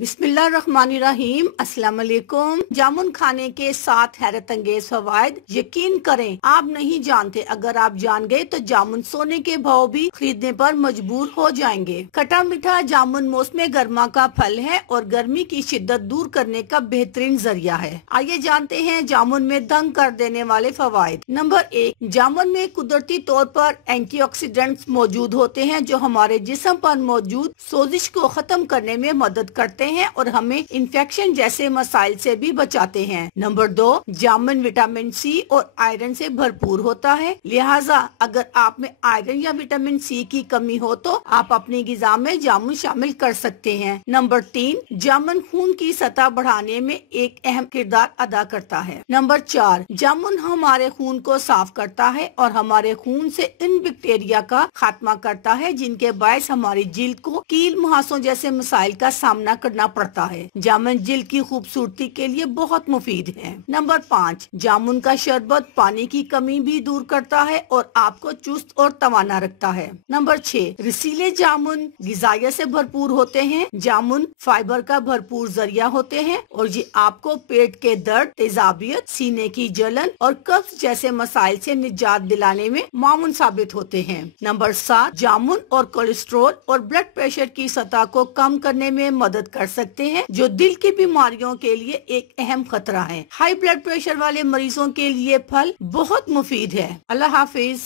बिस्मिल्लाहिर्रहमानिर्रहीम। अस्सलाम वालेकुम। जामुन खाने के 7 हैरत अंगेज फवायद। यकीन करें आप नहीं जानते, अगर आप जान गए तो जामुन सोने के भाव भी खरीदने पर मजबूर हो जाएंगे। खट्टा मीठा जामुन मौसम गर्मा का फल है और गर्मी की शिद्दत दूर करने का बेहतरीन जरिया है। आइए जानते हैं जामुन में दंग कर देने वाले फवायद। नंबर 1, जामुन में कुदरती तौर पर एंटीऑक्सीडेंट्स मौजूद होते हैं जो हमारे जिस्म पर मौजूद सोजिश को खत्म करने में मदद करते हैं और हमें इन्फेक्शन जैसे मसाइल से भी बचाते हैं। नंबर 2, जामुन विटामिन सी और आयरन से भरपूर होता है, लिहाजा अगर आप में आयरन या विटामिन सी की कमी हो तो आप अपनी गिजा में जामुन शामिल कर सकते हैं। नंबर 3, जामुन खून की सतह बढ़ाने में एक अहम किरदार अदा करता है। नंबर 4, जामुन हमारे खून को साफ करता है और हमारे खून से इन बैक्टीरिया का खात्मा करता है जिनके बायस हमारी जिल्द को कील मुहासों जैसे मसाइल का सामना करना पड़ता है। जामुन जिल्द की खूबसूरती के लिए बहुत मुफीद है। नंबर 5, जामुन का शरबत पानी की कमी भी दूर करता है और आपको चुस्त और तवाना रखता है। नंबर 6, रसीले जामुन गिजायत से भरपूर होते हैं। जामुन फाइबर का भरपूर जरिया होते हैं और ये आपको पेट के दर्द, तेजाबियत, सीने की जलन और कब्ज जैसे मसाइल से निजात दिलाने में मामून साबित होते हैं। नंबर 7, जामुन और कोलेस्ट्रॉल और ब्लड प्रेशर की सतह को कम करने में मदद कर सकते हैं जो दिल की बीमारियों के लिए एक अहम खतरा है। हाई ब्लड प्रेशर वाले मरीजों के लिए फल बहुत मुफीद है। अल्लाह हाफिज।